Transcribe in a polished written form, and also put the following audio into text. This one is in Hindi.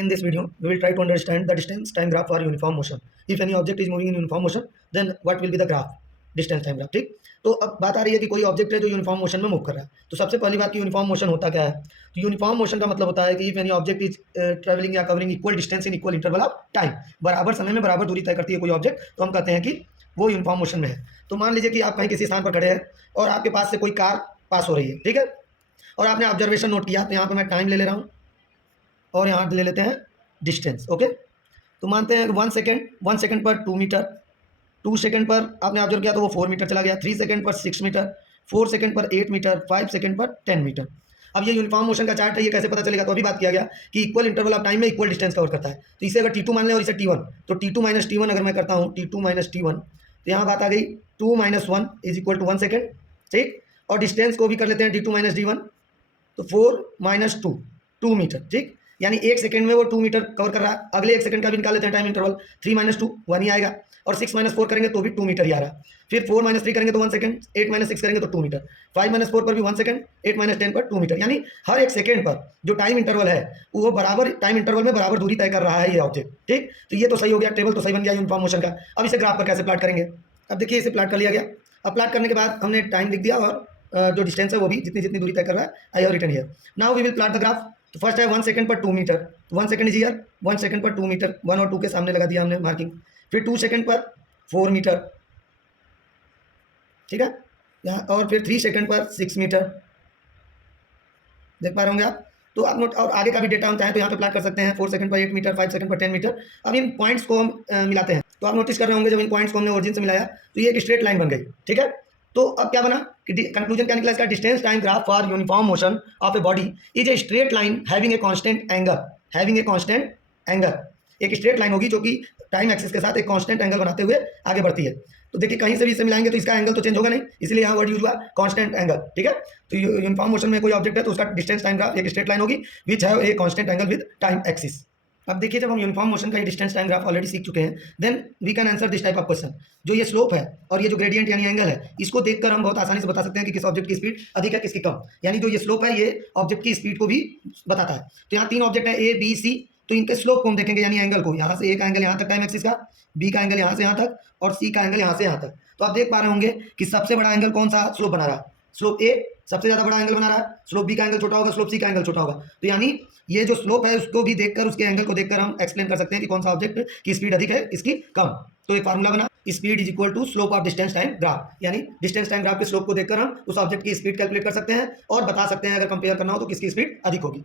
In this video, we will try to understand the distance time graph for uniform motion. If any object is moving in uniform motion, then what will be the graph? Distance time graph. ठीक, तो अब बात आ रही है कि कोई ऑब्जेक्ट है जो यूनिफॉर्म मोशन में मूव कर रहा है. तो सबसे पहली बात कि यूनिफॉर्म मोशन होता क्या है. तो यूनिफॉर्म मोशन का मतलब होता है कि if any object is travelling या covering equal distance in equal interval of time, बराबर समय में बराबर दूरी तय करती है कोई ऑब्जेक्ट, तो हम कहते हैं कि वो यूनिफॉर्म मोशन में है. तो मान लीजिए कि आप कहीं किसी स्थान पर खड़े हैं और आपके पास से कोई कार पास हो रही है. ठीक है, और आपने ऑब्जर्वेशन नोट किया. तो यहाँ पर मैं टाइम ले ले रहा हूँ और यहाँ ले लेते हैं डिस्टेंस. ओके, तो मानते हैं 1 सेकंड पर 2 मीटर, 2 सेकंड पर आपने ऑब्जर्व किया तो वो 4 मीटर चला गया, 3 सेकंड पर 6 मीटर, 4 सेकंड पर 8 मीटर, 5 सेकंड पर 10 मीटर. अब ये यूनिफॉर्म मोशन का चार्ट है, ये कैसे पता चलेगा. तो अभी बात किया गया कि इक्वल इंटरवल ऑफ टाइम में इक्वल डिस्टेंस कवर करता है. तो इसे अगर T2 मान लें और इसे T1, तो T2 माइनस T1 अगर मैं करता हूँ T2 माइनस T1, तो यहाँ बात आ गई 2 minus 1 is equal to 1 second. ठीक, और डिस्टेंस को भी कर लेते हैं D2 माइनस D1, तो 4 माइनस 2 मीटर. ठीक, यानी 1 सेकंड में वो 2 मीटर कवर कर रहा है. अगले 1 सेकंड का भी निकाल लेते हैं टाइम इंटरवल. 3 माइनस 2 1 ही आएगा, और 6 माइनस 4 करेंगे तो भी 2 मीटर ही आ रहा है. फिर 4 माइनस 3 करेंगे तो 1 सेकंड, 8 माइनस 6 करेंगे तो 2 मीटर, 5 माइनस 4 पर भी 1 सेकंड, 8 माइनस 10 पर 2 मीटर. यानी हर 1 सेकंड पर जो टाइम इंटरवल है वो बराबर टाइम इंटरवल में बराबर दूरी तय कर रहा है ये ऑब्जेक्ट. ठीक, तो ये तो सही हो गया, टेबल तो सही बन गया यूनिफॉर्म मोशन का. अब इसे ग्राफ पर कैसे प्लाट करेंगे. अब देखिए इसे प्लाट कर लिया गया. अब प्लाट करने के बाद हमने टाइम लिख दिया और जो डिस्टेंस है वो भी जितनी जितनी दूरी तय कर रहा है I have written here. Now we will plot the graph. तो फर्स्ट है 1 सेकंड पर 2 metre, 1 second is here, 1 second पर 2 मीटर, 1 और 2 के सामने लगा दिया हमने मार्किंग. फिर 2 सेकंड पर 4 मीटर, ठीक है यहाँ, और फिर 3 सेकंड पर 6 मीटर. देख पा रहे होंगे आप. तो आप नोट, और आगे का भी डेटा हम चाहें तो यहाँ पे प्लाट कर सकते हैं. 4 सेकंड पर 8 मीटर, 5 सेकंड पर 10 मीटर. अब इन पॉइंट्स को हम मिलाते हैं. तो आप नोटिस कर रहे होंगे जब इन पॉइंट्स को हमने ओरिजिन से मिलाया तो ये एक स्ट्रेट लाइन बन गई. ठीक है, तो अब क्या बना कि कंक्लूजन क्या निकला इसका. Distance time graph for uniform motion of a body is a straight line having a constant angle. Having a constant angle, एक स्ट्रेट लाइन होगी जो कि टाइम एक्सिस के साथ एक कांस्टेंट एंगल बनाते हुए आगे बढ़ती है. तो देखिए कहीं से भी इसे मिलाएंगे तो इसका एंगल तो चेंज होगा नहीं, इसलिए यहाँ वर्ड यूज हुआ कांस्टेंट एंगल. ठीक है, तो यूनिफॉर्म मोशन में कोई ऑब्जेक्ट है तो उसका डिस्टेंस टाइम ग्राफ एक स्ट्रेट लाइन होगी which have a constant angle with time axis. अब देखिए जब हम यूनिफॉर्म मोशन का ये डिस्टेंस टाइम ग्राफ ऑलरेडी सीख चुके हैं, then we can answer this type of question. जो ये स्लोप है और ये जो ग्रेडियंट यानी एंगल है, इसको देखकर हम बहुत आसानी से बता सकते हैं कि किस ऑब्जेक्ट की स्पीड अधिक है किसकी कम. यानी जो ये स्लोप है ये ऑब्जेक्ट की स्पीड को भी बताता है. तो यहाँ 3 ऑब्जेक्ट है ए बी सी, तो इनके स्लोप को हम देखेंगे यानी एंगल को. यहाँ से ए का एंगल यहाँ तक टाइम एक्सिस का, बी का एंगल यहाँ से यहाँ तक, और सी का एंगल यहाँ से यहाँ तक. तो आप देख पा रहे होंगे कि सबसे बड़ा एंगल कौन सा स्लोप बना रहा है. स्लोप ए सबसे ज़्यादा बड़ा एंगल बना रहा है. स्लोप बी का एंगल छोटा होगा, स्लोप सी का एंगल छोटा होगा. तो यानी ये जो स्लोप है उसको भी देखकर, उसके एंगल को देखकर हम एक्सप्लेन कर सकते हैं कि कौन सा ऑब्जेक्ट की स्पीड अधिक है इसकी कम. तो एक फार्मूला बना, speed is equal to slope of distance time graph. यानी डिस्टेंस टाइम ग्राफ के स्लोप को देखकर हम उस ऑब्जेक्ट की स्पीड कैलकुलेट कर सकते हैं और बता सकते हैं अगर कंपेयर करना हो तो किसकी स्पीड अधिक होगी.